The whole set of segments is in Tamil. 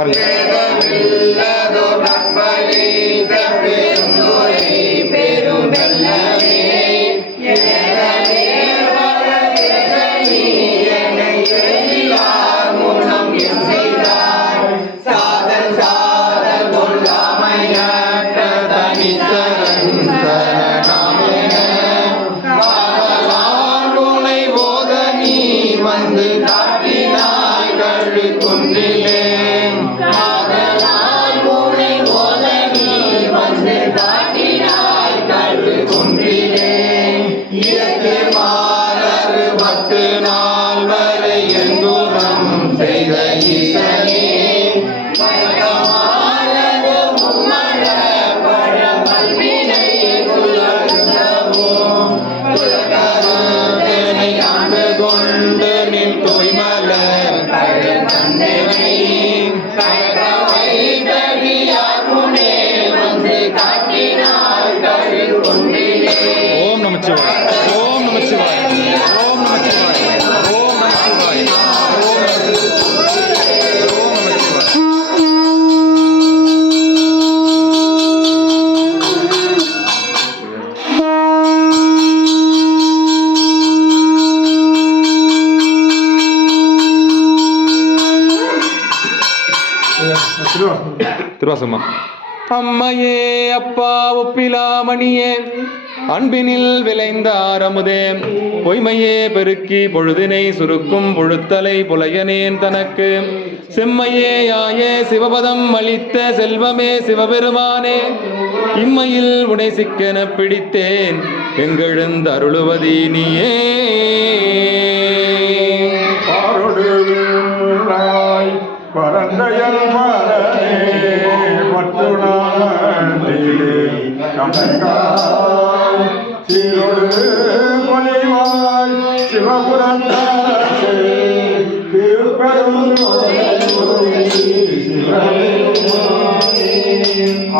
Party. திருவாசகமா அம்மையே அப்பா ஒப்பிலாமணியே அன்பினில் விளைந்த ஆரமுதே. பொய்மையே பெருக்கி பொழுதினை சுருக்கும் பொழுத்தலை புலையனேன் தனக்கு. செம்மையே யாயே சிவபதம் அளித்த செல்வமே சிவபெருமானே. இம்மையில் உடை சிக்கென பிடித்தேன் எங்கெழுந்தருளுவதி நீயே. பாரொடுவில்லாய் பரந்தையல் கமக்காய் சீரொடு பொலிவாய் சிவபுரந்தாசே திருப்பெரும்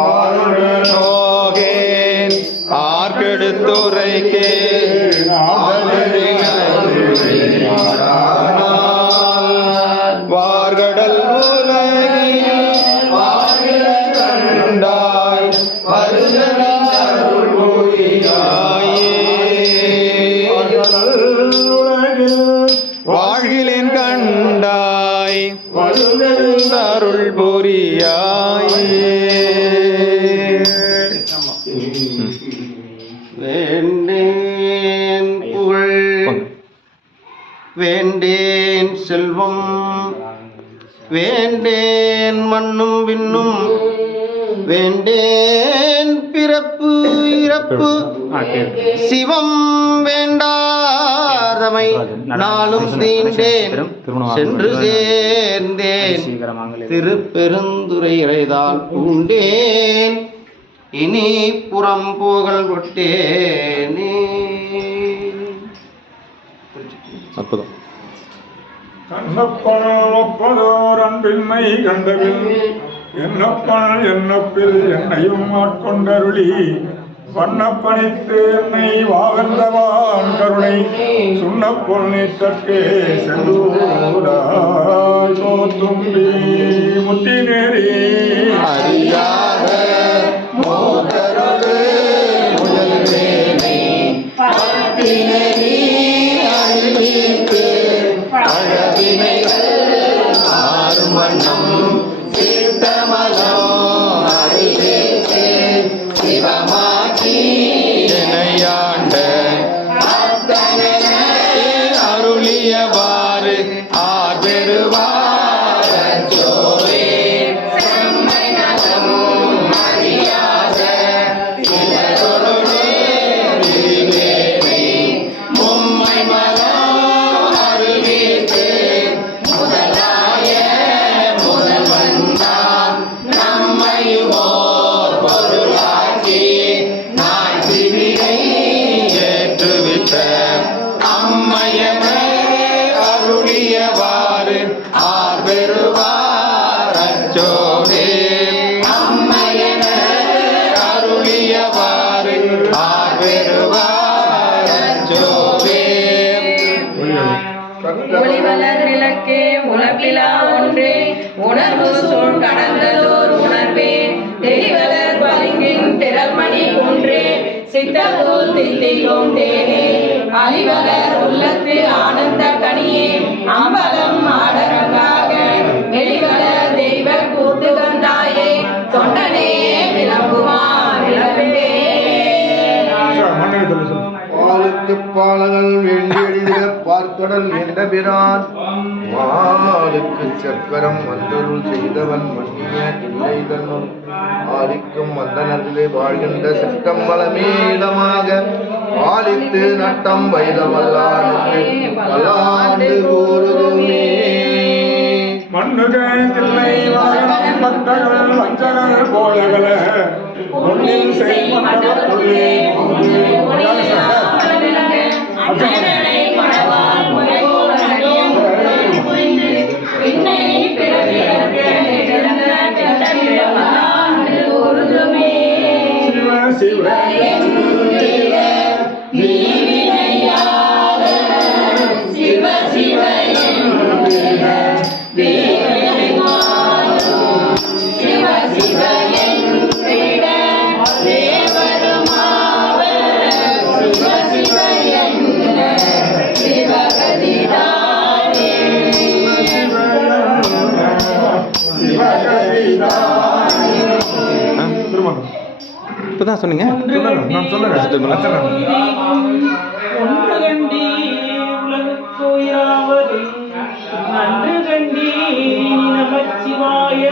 ஆருணோ நோகேன் ஆர்கெடுத்துரைக்கே வார்கடல் புரியாயே வேண்டேன் புகழ் வேண்டேன் செல்வம் வேண்டேன் மண்ணும் விண்ணும் வேண்டேன் பிறப்பு இறப்பு சிவம் வேண்டாதமை நாளும் தீண்டேன் சென்று சேர்ந்தேன். திருப்பெருந்துரை இறைதால் பூண்டேன் இனி புறம் போகல் விட்டேனே. அற்புதம். கண்ணப்பனல் ஒப்பதோர் அன்பின்மை கண்டவில் என்னப்பனல் என்னப்பில் என்னையும் ஆட்கொண்டருளி. வண்ணப்பணித்து வாகந்தவான் கருணை. சுண்ண நீத்தற்கே செல்லூராய் தோத்தும்பி முத்தி நேரி அறியா உலகிலா ஒன்றே. உணர்வு சூழ் கடந்ததோர் உணர்வே. தெளிவளர் பளிங்கின் திரள்மணி ஒன்றே. சித்தத்தோல் தித்திக்கும் தேனே. அலிவலர் உள்ளத்து ஆனந்த கனியே. அம்பலம் ஆடரங்காக வெளிவளர் தெய்வ கூத்து கந்தாயே தொண்டனே விளங்குமா சொல்லு பாலுக்கு பாலகள் வேண்டியடித பார்க்கடல் என்ற பிரான். மாலுக்கு சக்கரம் வந்தருள் செய்தவன் மன்னிய இல்லை தன்னும் ஆலிக்கும் வந்தனத்திலே வாழ்கின்ற சட்டம் வளமேலமாக பாலித்து நட்டம் வைதவல்லானுக்கு பல்லாண்டு கூறுதுமே. மண்ணுகை தில்லை வாகனம் பக்தர்கள் வஞ்சகர் போலகல பொன்னில் செய்மண்டல புள்ளி புகுந்து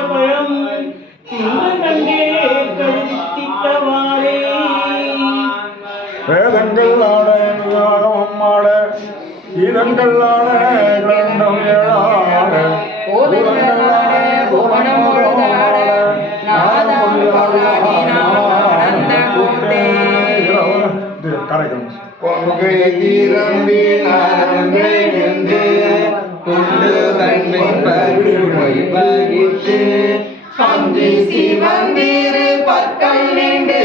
பழம் தின்று கண்டே கருத்திட்டவாறே வேதங்கள் ஆட விவாகம் ஆட கீதங்கள் ஆட கிரந்தம் ஏழாட. போதங்கள் ஆட, புவனம் நாதம் கொண்டாடி தீரம்பி நரம்பை நின்று கொண்டு கண்ணின் பருமை வகித்து சிவந்தீரு பற்கள் நின்று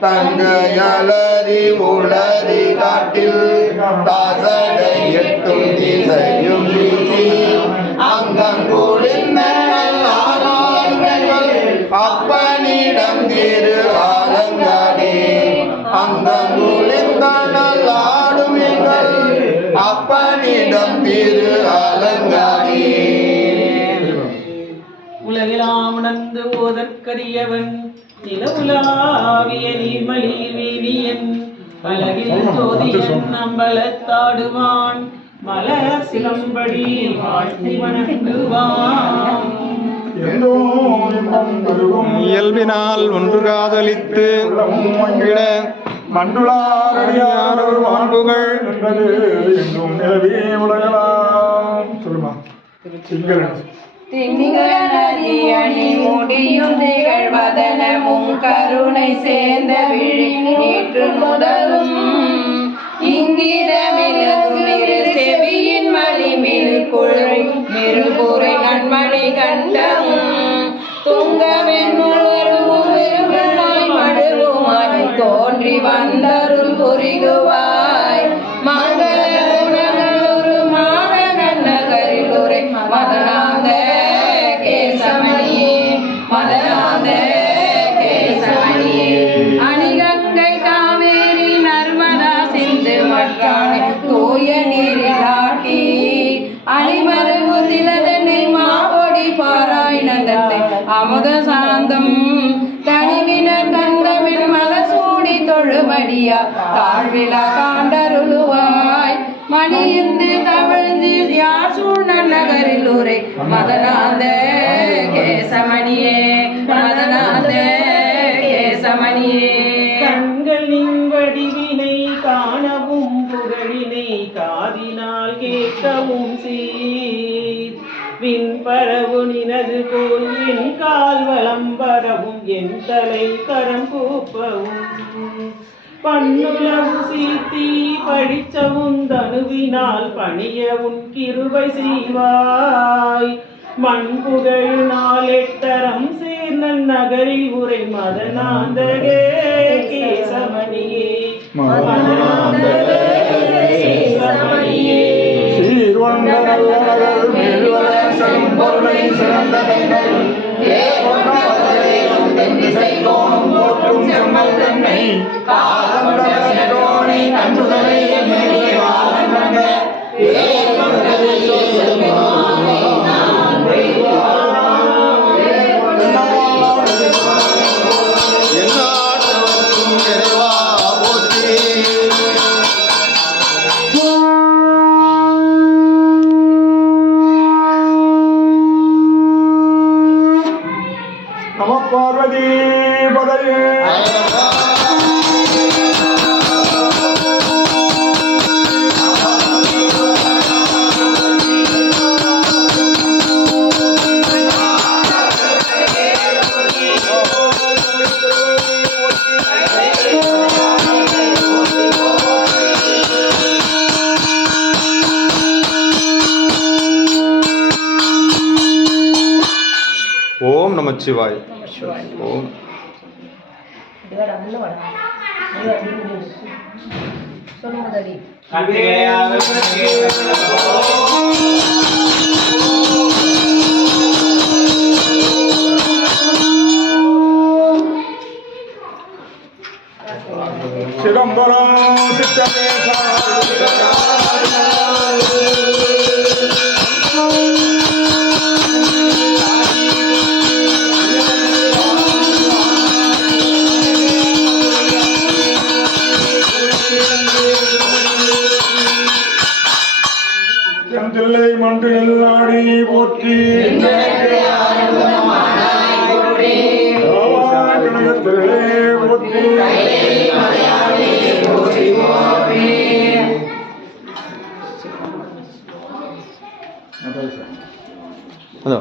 தங்கையலறி உளறி காட்டில் தாசடை எட்டும் திசையும் திரு ஆலங்காடே உலகெல்லாம் உணர்ந்து ஓதற்கரியவன் நிலவுலாவிய நீர்மலி வீணியன் அழகில் ஜோதியன் அம்பலத்தாடுவான் மலர் சிலம்படி வாழ்த்தி வணங்குவான். இயல்பினால் ஒன்று காதலித்து விட மண்டுளாரடியாரொரு மாண்புகள் நின்றது என்றும் நிலவி உலகலாம் சொல்லுமா? சிங்களன் திங்களநதி அணி முடியும் திகழ்வதனமும் கருணை சேர்ந்த விழி. நேற்று முதலும் தோன்றி வந்தருள் புரிகுவாய் மங்கள குணங்களொரு மாநகர் நகரிலுரை மதனாந்த கேசமணியே மதனாந்த மடியா தாழ்விழா காண்டருளுவாய். மணியிந்து தவழ்ந்து யார் சூழ்ந நகரில் உரை. மதனாந்த கேசமணியே மதனாந்த கேசமணியே. கண்களின் வடிவினை காணவும் புகழினை காதினால் கேட்கவும் சீர். விண்பரவு நினது போல் என் கால் வளம் வரவும் என் தலை கரம் கூப்பவும் பண்ணுலவு தீ படிச்சவும் தனுவினால் பணிய உன் கிருபை செய்வாய். மண்புகழ் நாளெட்டரம் சேர்ந்தன் நகரில் உரை மதநாந்தகே கேசமணியே. சீர்வங்கரல் மேல்வள நமச்சிவாய். ஓம் சிதம்பரம் எங்களை மன்றில் நாடி போற்றி ഹലോ